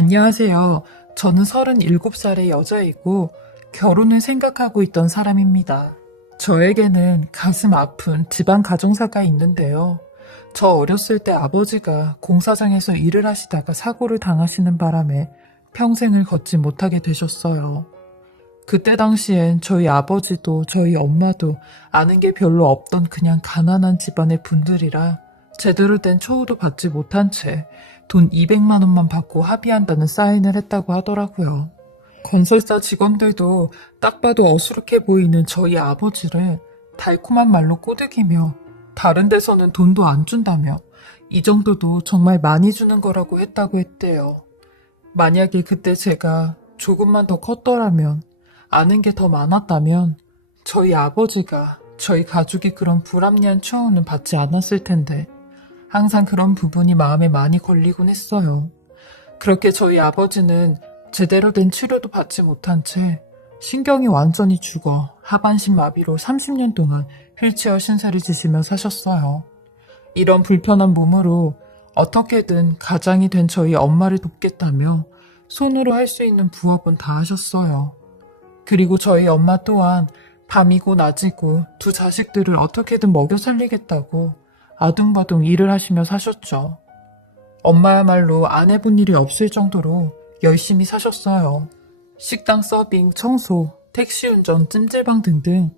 안녕하세요. 저는 37살의 여자이고 결혼을 생각하고 있던 사람입니다. 저에게는 가슴 아픈 집안 가정사가 있는데요. 저 어렸을 때 아버지가 공사장에서 일을 하시다가 사고를 당하시는 바람에 평생을 걷지 못하게 되셨어요. 그때 당시엔 저희 아버지도 저희 엄마도 아는 게 별로 없던 그냥 가난한 집안의 분들이라 제대로 된 처우도 받지 못한 채 돈 200만 원만 받고 합의한다는 사인을 했다고 하더라고요. 건설사 직원들도 딱 봐도 어수룩해 보이는 저희 아버지를 달콤한 말로 꼬드기며 다른 데서는 돈도 안 준다며 이 정도도 정말 많이 주는 거라고 했다고 했대요. 만약에 그때 제가 조금만 더 컸더라면, 아는 게 더 많았다면 저희 아버지가 저희 가족이 그런 불합리한 처우는 받지 않았을 텐데 항상 그런 부분이 마음에 많이 걸리곤 했어요. 그렇게 저희 아버지는 제대로 된 치료도 받지 못한 채 신경이 완전히 죽어 하반신 마비로 30년 동안 휠체어 신세를 지시며 사셨어요. 이런 불편한 몸으로 어떻게든 가장이 된 저희 엄마를 돕겠다며 손으로 할 수 있는 부업은 다 하셨어요. 그리고 저희 엄마 또한 밤이고 낮이고 두 자식들을 어떻게든 먹여 살리겠다고 아둥바둥 일을 하시며 사셨죠. 엄마야말로 안 해본 일이 없을 정도로 열심히 사셨어요. 식당 서빙, 청소, 택시 운전, 찜질방 등등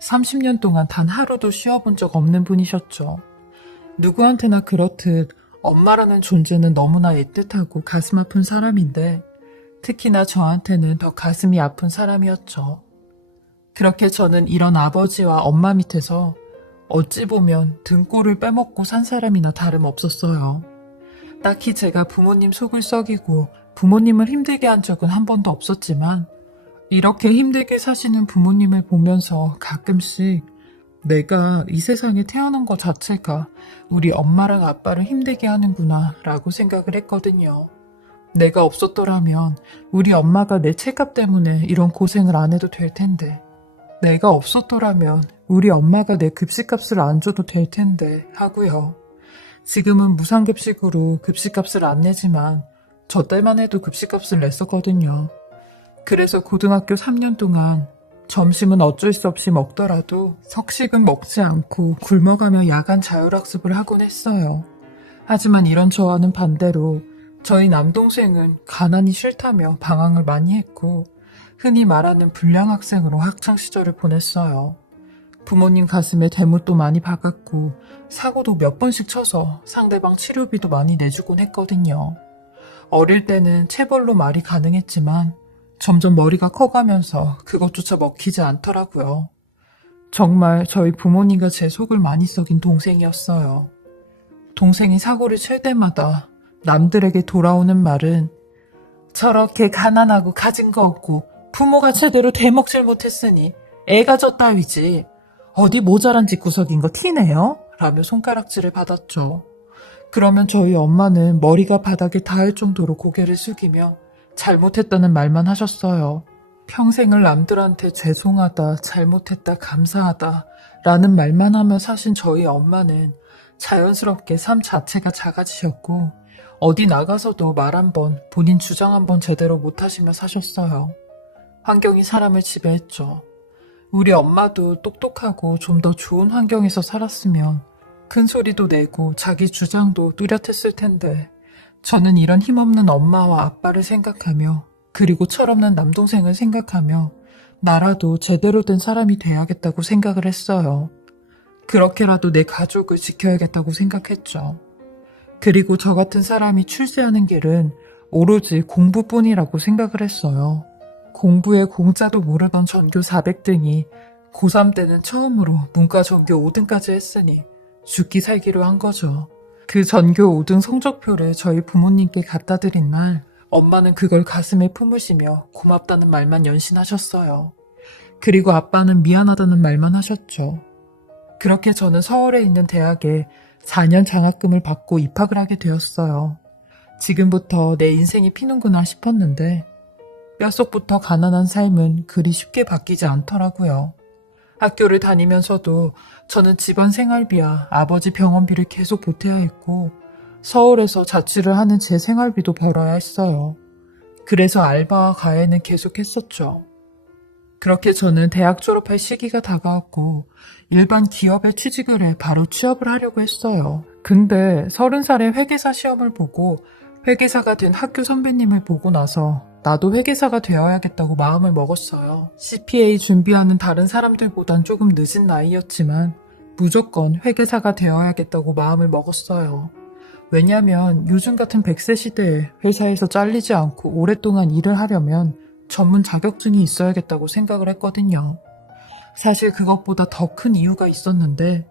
30년 동안 단 하루도 쉬어본 적 없는 분이셨죠. 누구한테나 그렇듯 엄마라는 존재는 너무나 애틋하고 가슴 아픈 사람인데 특히나 저한테는 더 가슴이 아픈 사람이었죠. 그렇게 저는 이런 아버지와 엄마 밑에서 어찌 보면 등골을 빼먹고 산 사람이나 다름없었어요. 딱히 제가 부모님 속을 썩이고 부모님을 힘들게 한 적은 한 번도 없었지만 이렇게 힘들게 사시는 부모님을 보면서 가끔씩 내가 이 세상에 태어난 것 자체가 우리 엄마랑 아빠를 힘들게 하는구나 라고 생각을 했거든요. 내가 없었더라면 우리 엄마가 내 책값 때문에 이런 고생을 안 해도 될 텐데, 내가 없었더라면 우리 엄마가 내 급식값을 안 줘도 될 텐데 하고요. 지금은 무상급식으로 급식값을 안 내지만 저 때만 해도 급식값을 냈었거든요. 그래서 고등학교 3년 동안 점심은 어쩔 수 없이 먹더라도 석식은 먹지 않고 굶어가며 야간 자율학습을 하곤 했어요. 하지만 이런 저와는 반대로 저희 남동생은 가난이 싫다며 방황을 많이 했고 흔히 말하는 불량 학생으로 학창시절을 보냈어요. 부모님 가슴에 대못도 많이 박았고 사고도 몇 번씩 쳐서 상대방 치료비도 많이 내주곤 했거든요. 어릴 때는 체벌로 말이 가능했지만 점점 머리가 커가면서 그것조차 먹히지 않더라고요. 정말 저희 부모님과 제 속을 많이 썩인 동생이었어요. 동생이 사고를 칠 때마다 남들에게 돌아오는 말은 저렇게 가난하고 가진 거 없고 부모가 제대로 대먹질 못했으니 애가 저 따위지 어디 모자란 집구석인 거 티내요? 라며 손가락질을 받았죠. 그러면 저희 엄마는 머리가 바닥에 닿을 정도로 고개를 숙이며 잘못했다는 말만 하셨어요. 평생을 남들한테 죄송하다, 잘못했다, 감사하다 라는 말만 하며 사신 저희 엄마는 자연스럽게 삶 자체가 작아지셨고 어디 나가서도 말 한 번, 본인 주장 한 번 제대로 못하시며 사셨어요. 환경이 사람을 지배했죠. 우리 엄마도 똑똑하고 좀 더 좋은 환경에서 살았으면 큰 소리도 내고 자기 주장도 뚜렷했을 텐데 저는 이런 힘없는 엄마와 아빠를 생각하며 그리고 철없는 남동생을 생각하며 나라도 제대로 된 사람이 돼야겠다고 생각을 했어요. 그렇게라도 내 가족을 지켜야겠다고 생각했죠. 그리고 저 같은 사람이 출세하는 길은 오로지 공부뿐이라고 생각을 했어요. 공부에 공짜도 모르던 전교 400등이 고3 때는 처음으로 문과 전교 5등까지 했으니 죽기 살기로 한 거죠. 그 전교 5등 성적표를 저희 부모님께 갖다 드린 날 엄마는 그걸 가슴에 품으시며 고맙다는 말만 연신하셨어요. 그리고 아빠는 미안하다는 말만 하셨죠. 그렇게 저는 서울에 있는 대학에 4년 장학금을 받고 입학을 하게 되었어요. 지금부터 내 인생이 피는구나 싶었는데 뼛속부터 가난한 삶은 그리 쉽게 바뀌지 않더라고요. 학교를 다니면서도 저는 집안 생활비와 아버지 병원비를 계속 보태야 했고 서울에서 자취를 하는 제 생활비도 벌어야 했어요. 그래서 알바와 과외는 계속 했었죠. 그렇게 저는 대학 졸업할 시기가 다가왔고 일반 기업에 취직을 해 바로 취업을 하려고 했어요. 근데 30살에 회계사 시험을 보고 회계사가 된 학교 선배님을 보고 나서 나도 회계사가 되어야겠다고 마음을 먹었어요. CPA 준비하는 다른 사람들보단 조금 늦은 나이였지만 무조건 회계사가 되어야겠다고 마음을 먹었어요. 왜냐면 요즘 같은 100세 시대에 회사에서 잘리지 않고 오랫동안 일을 하려면 전문 자격증이 있어야겠다고 생각을 했거든요. 사실 그것보다 더 큰 이유가 있었는데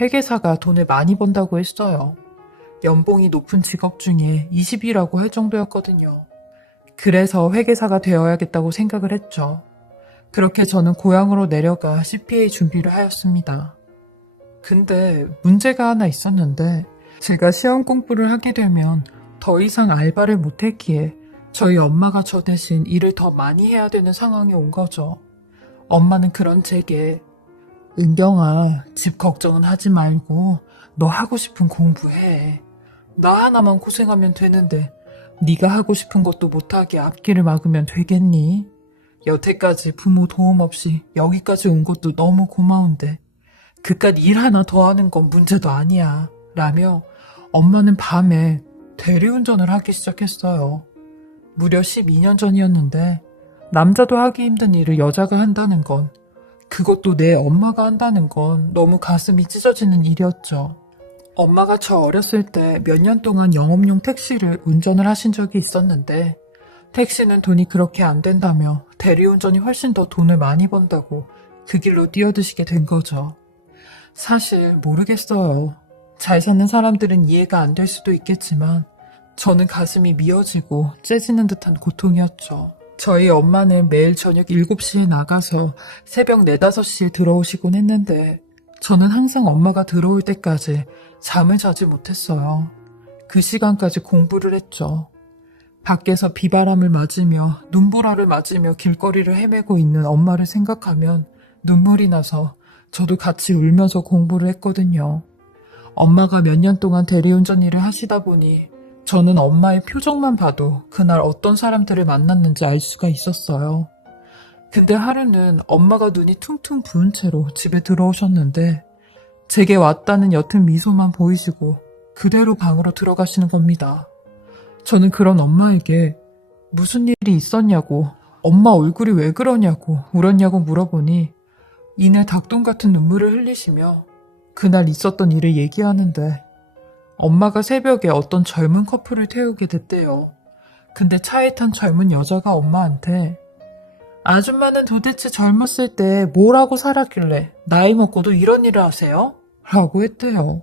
회계사가 돈을 많이 번다고 했어요. 연봉이 높은 직업 중에 20위라고 할 정도였거든요. 그래서 회계사가 되어야겠다고 생각을 했죠. 그렇게 저는 고향으로 내려가 CPA 준비를 하였습니다. 근데 문제가 하나 있었는데 제가 시험 공부를 하게 되면 더 이상 알바를 못했기에 저희 엄마가 저 대신 일을 더 많이 해야 되는 상황이 온 거죠. 엄마는 그런 제게 은경아, 집 걱정은 하지 말고 너 하고 싶은 공부해. 나 하나만 고생하면 되는데 네가 하고 싶은 것도 못하게 앞길을 막으면 되겠니? 여태까지 부모 도움 없이 여기까지 온 것도 너무 고마운데 그깟 일 하나 더 하는 건 문제도 아니야. 라며 엄마는 밤에 대리운전을 하기 시작했어요. 무려 12년 전이었는데 남자도 하기 힘든 일을 여자가 한다는 건, 그것도 내 엄마가 한다는 건 너무 가슴이 찢어지는 일이었죠. 엄마가 저 어렸을 때 몇 년 동안 영업용 택시를 운전을 하신 적이 있었는데 택시는 돈이 그렇게 안 된다며 대리운전이 훨씬 더 돈을 많이 번다고 그 길로 뛰어드시게 된 거죠. 사실 모르겠어요. 잘 사는 사람들은 이해가 안 될 수도 있겠지만 저는 가슴이 미어지고 째지는 듯한 고통이었죠. 저희 엄마는 매일 저녁 7시에 나가서 새벽 4, 5시에 들어오시곤 했는데 저는 항상 엄마가 들어올 때까지 잠을 자지 못했어요. 그 시간까지 공부를 했죠. 밖에서 비바람을 맞으며 눈보라를 맞으며 길거리를 헤매고 있는 엄마를 생각하면 눈물이 나서 저도 같이 울면서 공부를 했거든요. 엄마가 몇 년 동안 대리운전 일을 하시다 보니 저는 엄마의 표정만 봐도 그날 어떤 사람들을 만났는지 알 수가 있었어요. 근데 하루는 엄마가 눈이 퉁퉁 부은 채로 집에 들어오셨는데 제게 왔다는 옅은 미소만 보이시고 그대로 방으로 들어가시는 겁니다. 저는 그런 엄마에게 무슨 일이 있었냐고, 엄마 얼굴이 왜 그러냐고 울었냐고 물어보니 이내 닭똥 같은 눈물을 흘리시며 그날 있었던 일을 얘기하는데 엄마가 새벽에 어떤 젊은 커플을 태우게 됐대요. 근데 차에 탄 젊은 여자가 엄마한테 아줌마는 도대체 젊었을 때 뭘 하고 살았길래 나이 먹고도 이런 일을 하세요? 라고 했대요.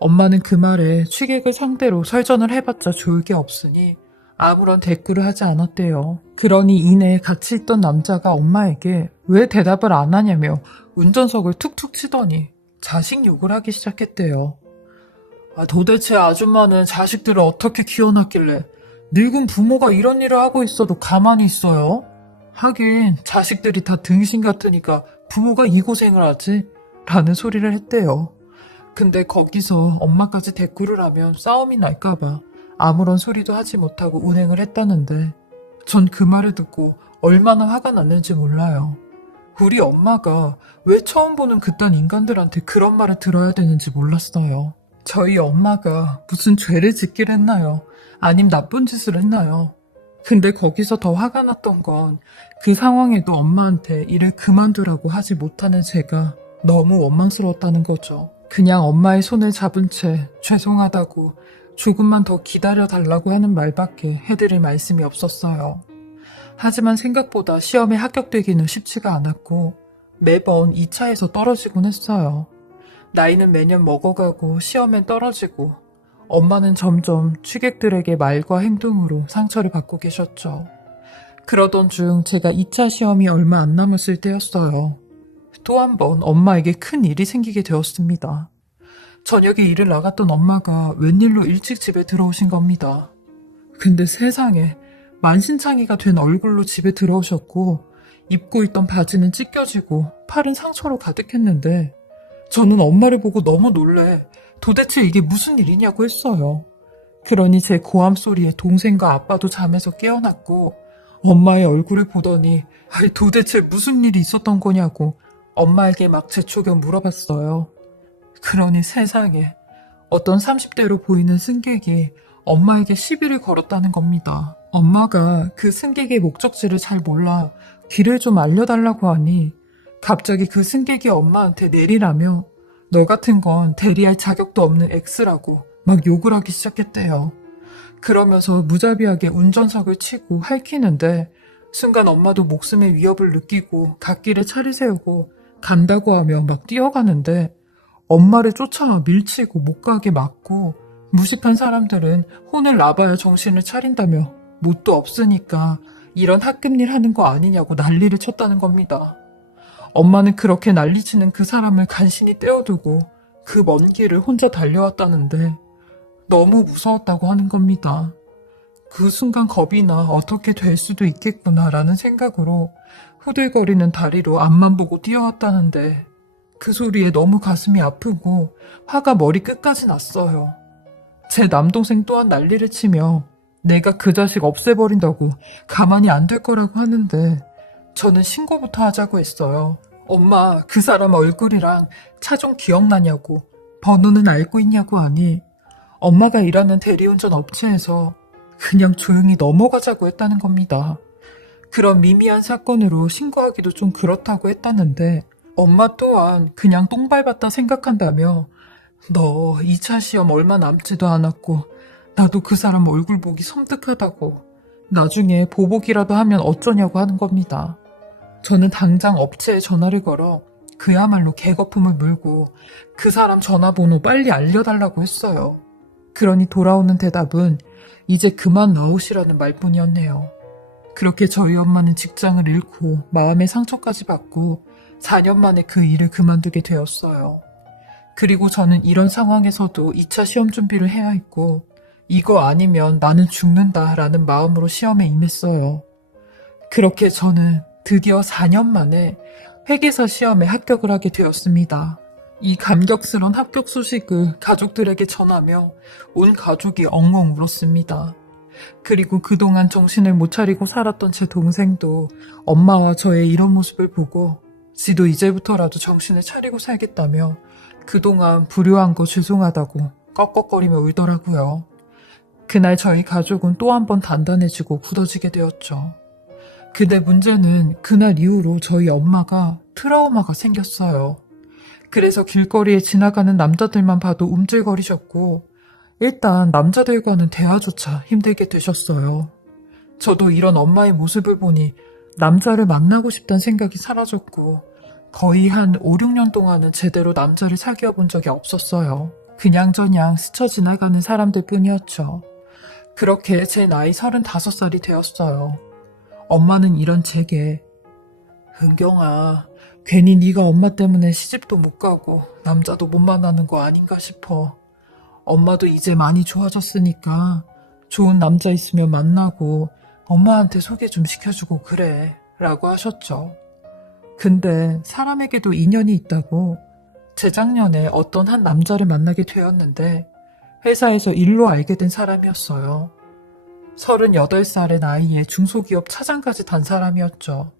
엄마는 그 말에 취객을 상대로 설전을 해봤자 좋을 게 없으니 아무런 대꾸를 하지 않았대요. 그러니 이내 같이 있던 남자가 엄마에게 왜 대답을 안 하냐며 운전석을 툭툭 치더니 자식 욕을 하기 시작했대요. 도대체 아줌마는 자식들을 어떻게 키워놨길래 늙은 부모가 이런 일을 하고 있어도 가만히 있어요? 하긴 자식들이 다 등신 같으니까 부모가 이 고생을 하지? 라는 소리를 했대요. 근데 거기서 엄마까지 대꾸를 하면 싸움이 날까봐 아무런 소리도 하지 못하고 운행을 했다는데 전 그 말을 듣고 얼마나 화가 났는지 몰라요. 우리 엄마가 왜 처음 보는 그딴 인간들한테 그런 말을 들어야 되는지 몰랐어요. 저희 엄마가 무슨 죄를 짓길 했나요? 아님 나쁜 짓을 했나요? 근데 거기서 더 화가 났던 건 그 상황에도 엄마한테 일을 그만두라고 하지 못하는 제가 너무 원망스러웠다는 거죠. 그냥 엄마의 손을 잡은 채 죄송하다고 조금만 더 기다려달라고 하는 말밖에 해드릴 말씀이 없었어요. 하지만 생각보다 시험에 합격되기는 쉽지가 않았고 매번 2차에서 떨어지곤 했어요. 나이는 매년 먹어가고 시험엔 떨어지고 엄마는 점점 취객들에게 말과 행동으로 상처를 받고 계셨죠. 그러던 중 제가 2차 시험이 얼마 안 남았을 때였어요. 또 한 번 엄마에게 큰 일이 생기게 되었습니다. 저녁에 일을 나갔던 엄마가 웬일로 일찍 집에 들어오신 겁니다. 근데 세상에 만신창이가 된 얼굴로 집에 들어오셨고 입고 있던 바지는 찢겨지고 팔은 상처로 가득했는데 저는 엄마를 보고 너무 놀래 도대체 이게 무슨 일이냐고 했어요. 그러니 제 고함 소리에 동생과 아빠도 잠에서 깨어났고 엄마의 얼굴을 보더니 아이, 도대체 무슨 일이 있었던 거냐고 엄마에게 막 재촉여 물어봤어요. 그러니 세상에 어떤 30대로 보이는 승객이 엄마에게 시비를 걸었다는 겁니다. 엄마가 그 승객의 목적지를 잘 몰라 길을 좀 알려달라고 하니 갑자기 그 승객이 엄마한테 내리라며 너 같은 건 대리할 자격도 없는 X라고 막 욕을 하기 시작했대요. 그러면서 무자비하게 운전석을 치고 핥히는데 순간 엄마도 목숨의 위협을 느끼고 갓길에 차를 세우고 간다고 하며 막 뛰어가는데 엄마를 쫓아 밀치고 못 가게 막고 무식한 사람들은 혼을 나봐야 정신을 차린다며 뭣도 없으니까 이런 학급일 하는 거 아니냐고 난리를 쳤다는 겁니다. 엄마는 그렇게 난리치는 그 사람을 간신히 떼어두고 그 먼 길을 혼자 달려왔다는데 너무 무서웠다고 하는 겁니다. 그 순간 겁이나 어떻게 될 수도 있겠구나라는 생각으로 후들거리는 다리로 앞만 보고 뛰어왔다는데 그 소리에 너무 가슴이 아프고 화가 머리 끝까지 났어요. 제 남동생 또한 난리를 치며 내가 그 자식 없애버린다고 가만히 안 될 거라고 하는데 저는 신고부터 하자고 했어요. 엄마, 그 사람 얼굴이랑 차 좀 기억나냐고 번호는 알고 있냐고 하니 엄마가 일하는 대리운전 업체에서 그냥 조용히 넘어가자고 했다는 겁니다. 그런 미미한 사건으로 신고하기도 좀 그렇다고 했다는데 엄마 또한 그냥 똥 밟았다 생각한다며 너 2차 시험 얼마 남지도 않았고 나도 그 사람 얼굴 보기 섬뜩하다고 나중에 보복이라도 하면 어쩌냐고 하는 겁니다. 저는 당장 업체에 전화를 걸어 그야말로 개거품을 물고 그 사람 전화번호 빨리 알려달라고 했어요. 그러니 돌아오는 대답은 이제 그만 나오시라는 말뿐이었네요. 그렇게 저희 엄마는 직장을 잃고 마음의 상처까지 받고 4년 만에 그 일을 그만두게 되었어요. 그리고 저는 이런 상황에서도 2차 시험 준비를 해야 했고 이거 아니면 나는 죽는다라는 마음으로 시험에 임했어요. 그렇게 저는 드디어 4년 만에 회계사 시험에 합격을 하게 되었습니다. 이 감격스러운 합격 소식을 가족들에게 전하며 온 가족이 엉엉 울었습니다. 그리고 그동안 정신을 못 차리고 살았던 제 동생도 엄마와 저의 이런 모습을 보고 지도 이제부터라도 정신을 차리고 살겠다며 그동안 불효한 거 죄송하다고 꺽꺽거리며 울더라고요. 그날 저희 가족은 또 한 번 단단해지고 굳어지게 되었죠. 근데 문제는 그날 이후로 저희 엄마가 트라우마가 생겼어요. 그래서 길거리에 지나가는 남자들만 봐도 움찔거리셨고 일단 남자들과는 대화조차 힘들게 되셨어요. 저도 이런 엄마의 모습을 보니 남자를 만나고 싶다는 생각이 사라졌고 거의 한 5, 6년 동안은 제대로 남자를 사귀어 본 적이 없었어요. 그냥저냥 스쳐 지나가는 사람들 뿐이었죠. 그렇게 제 나이 35살이 되었어요. 엄마는 이런 제게 은경아, 괜히 네가 엄마 때문에 시집도 못 가고 남자도 못 만나는 거 아닌가 싶어. 엄마도 이제 많이 좋아졌으니까 좋은 남자 있으면 만나고 엄마한테 소개 좀 시켜주고 그래 라고 하셨죠. 근데 사람에게도 인연이 있다고 재작년에 어떤 한 남자를 만나게 되었는데 회사에서 일로 알게 된 사람이었어요. 38살의 나이에 중소기업 차장까지 단 사람이었죠.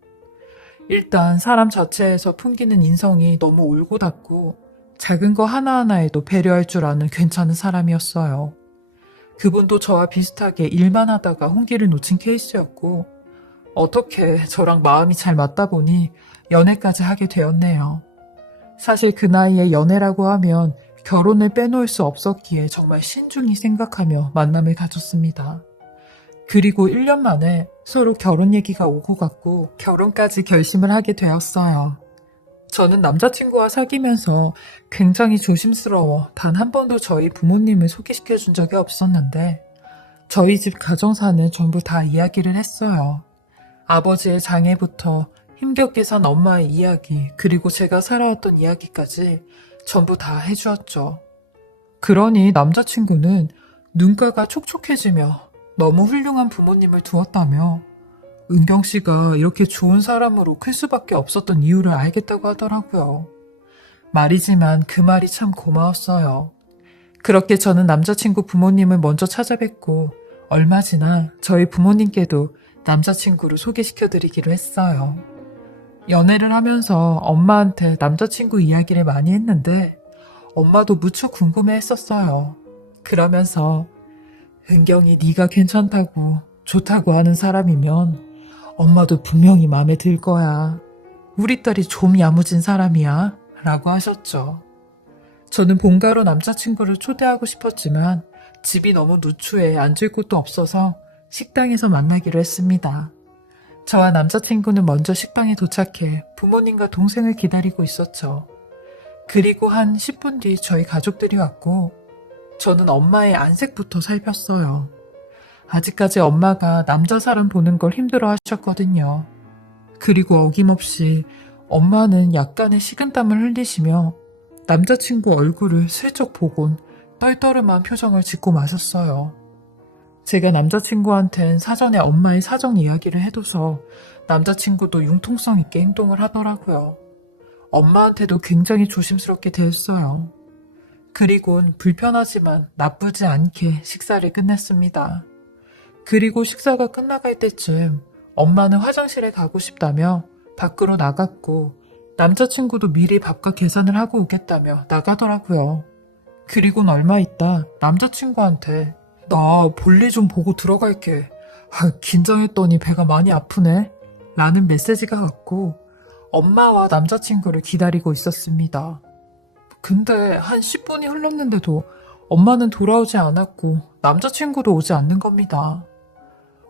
일단 사람 자체에서 풍기는 인성이 너무 올곧았고 작은 거 하나하나에도 배려할 줄 아는 괜찮은 사람이었어요. 그분도 저와 비슷하게 일만 하다가 홍기를 놓친 케이스였고 어떻게 저랑 마음이 잘 맞다 보니 연애까지 하게 되었네요. 사실 그 나이에 연애라고 하면 결혼을 빼놓을 수 없었기에 정말 신중히 생각하며 만남을 가졌습니다. 그리고 1년 만에 서로 결혼 얘기가 오고 갔고 결혼까지 결심을 하게 되었어요. 저는 남자친구와 사귀면서 굉장히 조심스러워 단 한 번도 저희 부모님을 소개시켜 준 적이 없었는데 저희 집 가정사는 전부 다 이야기를 했어요. 아버지의 장애부터 힘겹게 산 엄마의 이야기 그리고 제가 살아왔던 이야기까지 전부 다 해주었죠. 그러니 남자친구는 눈가가 촉촉해지며 너무 훌륭한 부모님을 두었다며 은경씨가 이렇게 좋은 사람으로 클 수밖에 없었던 이유를 알겠다고 하더라고요. 말이지만 그 말이 참 고마웠어요. 그렇게 저는 남자친구 부모님을 먼저 찾아뵙고 얼마 지나 저희 부모님께도 남자친구를 소개시켜드리기로 했어요. 연애를 하면서 엄마한테 남자친구 이야기를 많이 했는데 엄마도 무척 궁금해했었어요. 그러면서 은경이 네가 괜찮다고 좋다고 하는 사람이면 엄마도 분명히 마음에 들 거야. 우리 딸이 좀 야무진 사람이야 라고 하셨죠. 저는 본가로 남자친구를 초대하고 싶었지만 집이 너무 누추해 앉을 곳도 없어서 식당에서 만나기로 했습니다. 저와 남자친구는 먼저 식당에 도착해 부모님과 동생을 기다리고 있었죠. 그리고 한 10분 뒤 저희 가족들이 왔고 저는 엄마의 안색부터 살폈어요. 아직까지 엄마가 남자 사람 보는 걸 힘들어 하셨거든요. 그리고 어김없이 엄마는 약간의 식은땀을 흘리시며 남자친구 얼굴을 슬쩍 보곤 떨떠름한 표정을 짓고 마셨어요. 제가 남자친구한텐 사전에 엄마의 사정 이야기를 해둬서 남자친구도 융통성 있게 행동을 하더라고요. 엄마한테도 굉장히 조심스럽게 대했어요. 그리곤 불편하지만 나쁘지 않게 식사를 끝냈습니다. 그리고 식사가 끝나갈 때쯤 엄마는 화장실에 가고 싶다며 밖으로 나갔고 남자친구도 미리 밥과 계산을 하고 오겠다며 나가더라고요. 그리곤 얼마 있다 남자친구한테 나 볼일 좀 보고 들어갈게. 긴장했더니 배가 많이 아프네. 라는 메시지가 왔고 엄마와 남자친구를 기다리고 있었습니다. 근데 한 10분이 흘렀는데도 엄마는 돌아오지 않았고 남자친구도 오지 않는 겁니다.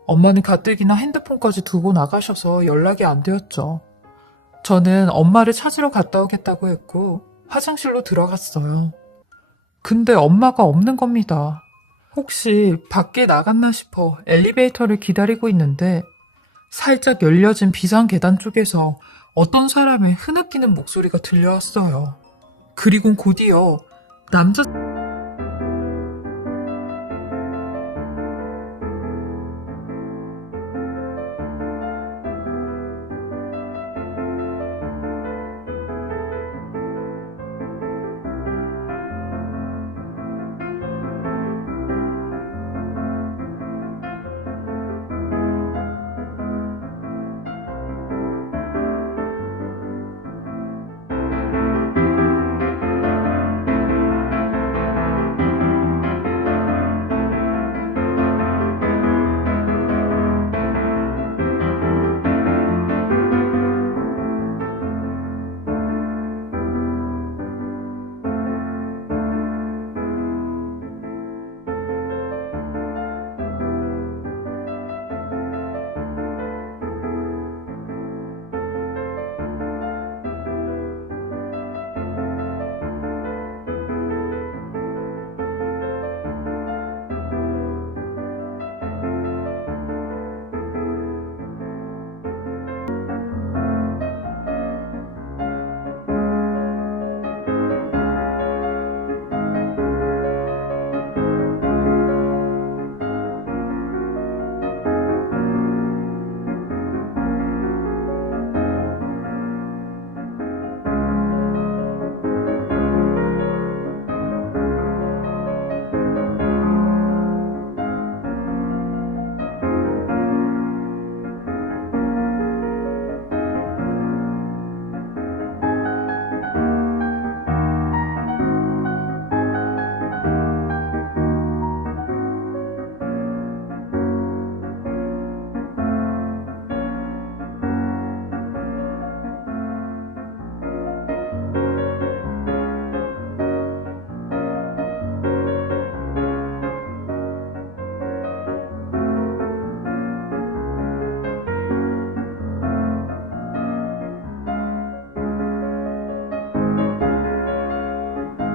엄마는 가뜩이나 핸드폰까지 두고 나가셔서 연락이 안 되었죠. 저는 엄마를 찾으러 갔다 오겠다고 했고 화장실로 들어갔어요. 근데 엄마가 없는 겁니다. 혹시 밖에 나갔나 싶어 엘리베이터를 기다리고 있는데 살짝 열려진 비상 계단 쪽에서 어떤 사람의 흐느끼는 목소리가 들려왔어요. 그리곤 곧이어 남자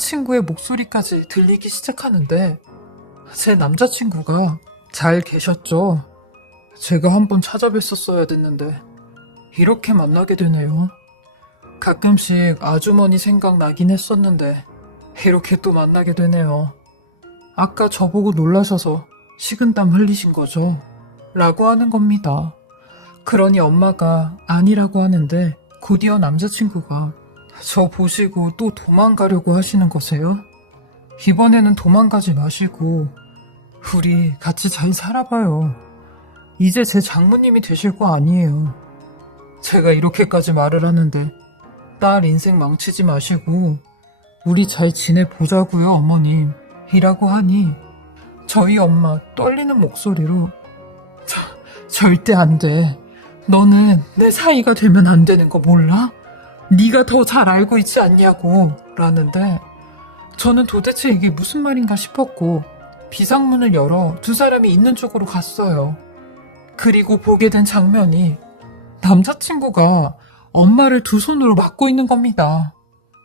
친구의 목소리까지 들리기 시작하는데 제 남자친구가 잘 계셨죠? 제가 한번 찾아뵀었어야 됐는데 이렇게 만나게 되네요. 가끔씩 아주머니 생각나긴 했었는데 이렇게 또 만나게 되네요. 아까 저보고 놀라셔서 식은땀 흘리신 거죠? 라고 하는 겁니다. 그러니 엄마가 아니라고 하는데 곧이어 남자친구가 저 보시고 또 도망가려고 하시는 거세요? 이번에는 도망가지 마시고 우리 같이 잘 살아봐요. 이제 제 장모님이 되실 거 아니에요. 제가 이렇게까지 말을 하는데 딸 인생 망치지 마시고 우리 잘 지내보자고요, 어머님. 이라고 하니 저희 엄마 떨리는 목소리로 절대 안 돼. 너는 내 사이가 되면 안 되는 거 몰라? 네가 더 잘 알고 있지 않냐고 라는데 저는 도대체 이게 무슨 말인가 싶었고 비상문을 열어 두 사람이 있는 쪽으로 갔어요. 그리고 보게 된 장면이 남자친구가 엄마를 두 손으로 막고 있는 겁니다.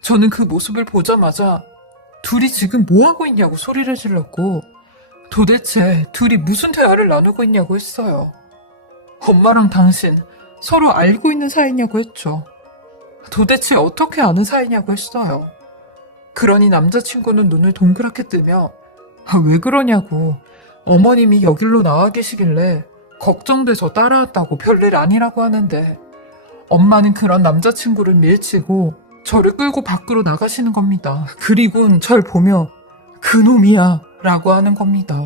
저는 그 모습을 보자마자 둘이 지금 뭐하고 있냐고 소리를 질렀고 도대체 둘이 무슨 대화를 나누고 있냐고 했어요. 엄마랑 당신 서로 알고 있는 사이냐고 했죠. 도대체 어떻게 아는 사이냐고 했어요. 그러니 남자친구는 눈을 동그랗게 뜨며 왜 그러냐고 어머님이 여길로 나와 계시길래 걱정돼서 따라왔다고 별일 아니라고 하는데 엄마는 그런 남자친구를 밀치고 저를 끌고 밖으로 나가시는 겁니다. 그리고는 절 보며 그놈이야 라고 하는 겁니다.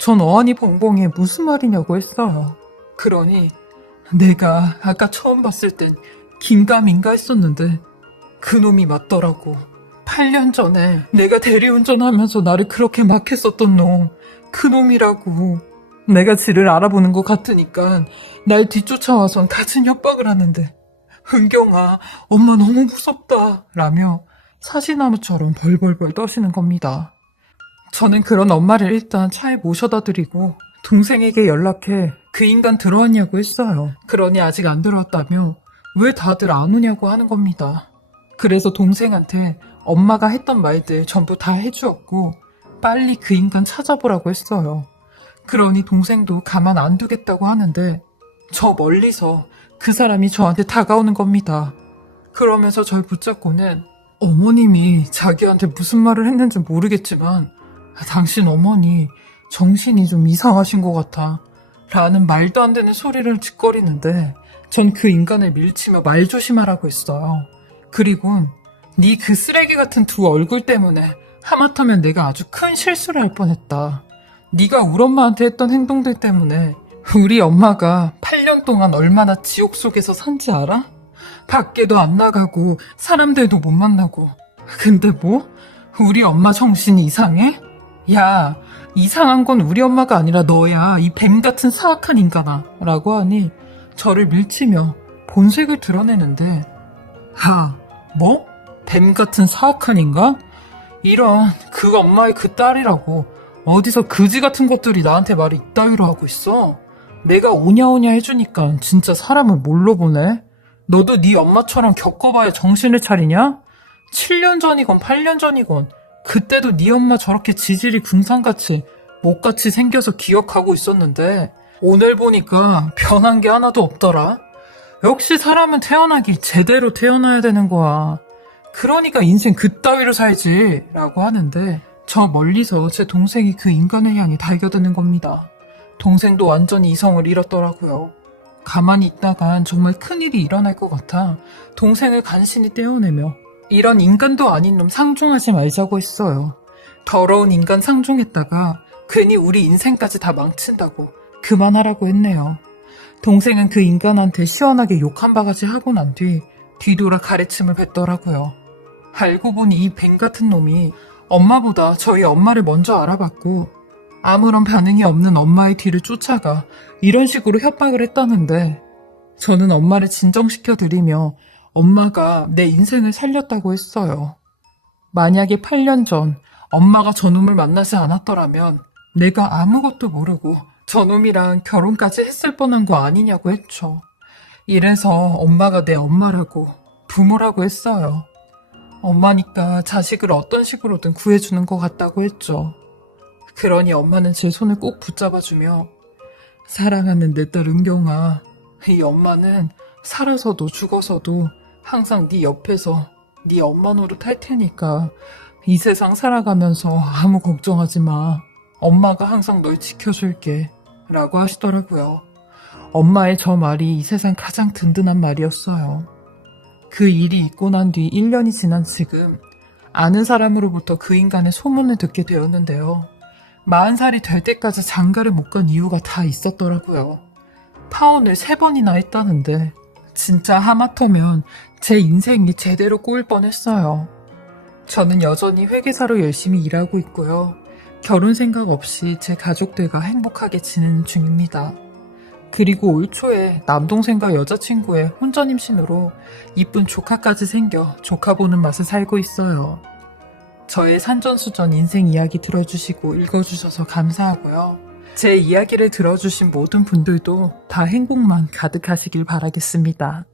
전 어안이 벙벙해 무슨 말이냐고 했어요. 그러니 내가 아까 처음 봤을 땐 긴가민가 했었는데 그놈이 맞더라고. 8년 전에 내가 대리운전하면서 나를 그렇게 막 했었던 놈 그놈이라고. 내가 지를 알아보는 것 같으니까 날 뒤쫓아와선 같은 협박을 하는데 은경아 엄마 너무 무섭다 라며 사시나무처럼 벌벌벌 떠시는 겁니다. 저는 그런 엄마를 일단 차에 모셔다 드리고 동생에게 연락해 그 인간 들어왔냐고 했어요. 그러니 아직 안 들어왔다며 왜 다들 안 오냐고 하는 겁니다. 그래서 동생한테 엄마가 했던 말들 전부 다 해주었고 빨리 그 인간 찾아보라고 했어요. 그러니 동생도 가만 안 두겠다고 하는데 저 멀리서 그 사람이 저한테 다가오는 겁니다. 그러면서 절 붙잡고는 어머님이 자기한테 무슨 말을 했는지 모르겠지만 당신 어머니 정신이 좀 이상하신 것 같아 라는 말도 안 되는 소리를 짓거리는데 전 그 인간을 밀치며 말 조심하라고 했어요. 그리고 네 그 쓰레기 같은 두 얼굴 때문에 하마터면 내가 아주 큰 실수를 할 뻔했다. 네가 우리 엄마한테 했던 행동들 때문에 우리 엄마가 8년 동안 얼마나 지옥 속에서 산지 알아? 밖에도 안 나가고 사람들도 못 만나고. 근데 뭐? 우리 엄마 정신이 이상해? 야, 이상한 건 우리 엄마가 아니라 너야, 이 뱀 같은 사악한 인간아 라고 하니 저를 밀치며 본색을 드러내는데 뭐? 뱀 같은 사악한 인간? 이런 그 엄마의 그 딸이라고 어디서 그지 같은 것들이 나한테 말을 이따위로 하고 있어? 내가 오냐오냐 해주니까 진짜 사람을 뭘로 보네? 너도 네 엄마처럼 겪어봐야 정신을 차리냐? 7년 전이건 8년 전이건 그때도 네 엄마 저렇게 지질이 궁상같이 못같이 생겨서 기억하고 있었는데 오늘 보니까 변한 게 하나도 없더라. 역시 사람은 태어나기 제대로 태어나야 되는 거야. 그러니까 인생 그따위로 살지 라고 하는데 저 멀리서 제 동생이 그 인간을 향해 달겨드는 겁니다. 동생도 완전히 이성을 잃었더라고요. 가만히 있다간 정말 큰일이 일어날 것 같아 동생을 간신히 떼어내며 이런 인간도 아닌 놈 상종하지 말자고 했어요. 더러운 인간 상종했다가 괜히 우리 인생까지 다 망친다고 그만하라고 했네요. 동생은 그 인간한테 시원하게 욕 한 바가지 하고 난 뒤 뒤돌아 가래침을 뱉더라고요. 알고 보니 이 뱀 같은 놈이 엄마보다 저희 엄마를 먼저 알아봤고 아무런 반응이 없는 엄마의 뒤를 쫓아가 이런 식으로 협박을 했다는데 저는 엄마를 진정시켜드리며 엄마가 내 인생을 살렸다고 했어요. 만약에 8년 전 엄마가 저놈을 만나지 않았더라면 내가 아무것도 모르고 저놈이랑 결혼까지 했을 뻔한 거 아니냐고 했죠. 이래서 엄마가 내 엄마라고 부모라고 했어요. 엄마니까 자식을 어떤 식으로든 구해주는 것 같다고 했죠. 그러니 엄마는 제 손을 꼭 붙잡아주며 사랑하는 내 딸 은경아, 이 엄마는 살아서도 죽어서도 항상 네 옆에서 네 엄마 노릇 할 테니까 이 세상 살아가면서 아무 걱정하지 마. 엄마가 항상 널 지켜줄게 라고 하시더라고요. 엄마의 저 말이 이 세상 가장 든든한 말이었어요. 그 일이 있고 난 뒤 1년이 지난 지금 아는 사람으로부터 그 인간의 소문을 듣게 되었는데요. 40살이 될 때까지 장가를 못 간 이유가 다 있었더라고요. 파혼을 3번이나 했다는데 진짜 하마터면 제 인생이 제대로 꼬일 뻔했어요. 저는 여전히 회계사로 열심히 일하고 있고요. 결혼 생각 없이 제 가족들과 행복하게 지내는 중입니다. 그리고 올 초에 남동생과 여자친구의 혼전 임신으로 이쁜 조카까지 생겨 조카 보는 맛을 살고 있어요. 저의 산전수전 인생 이야기 들어주시고 읽어주셔서 감사하고요. 제 이야기를 들어주신 모든 분들도 다 행복만 가득하시길 바라겠습니다.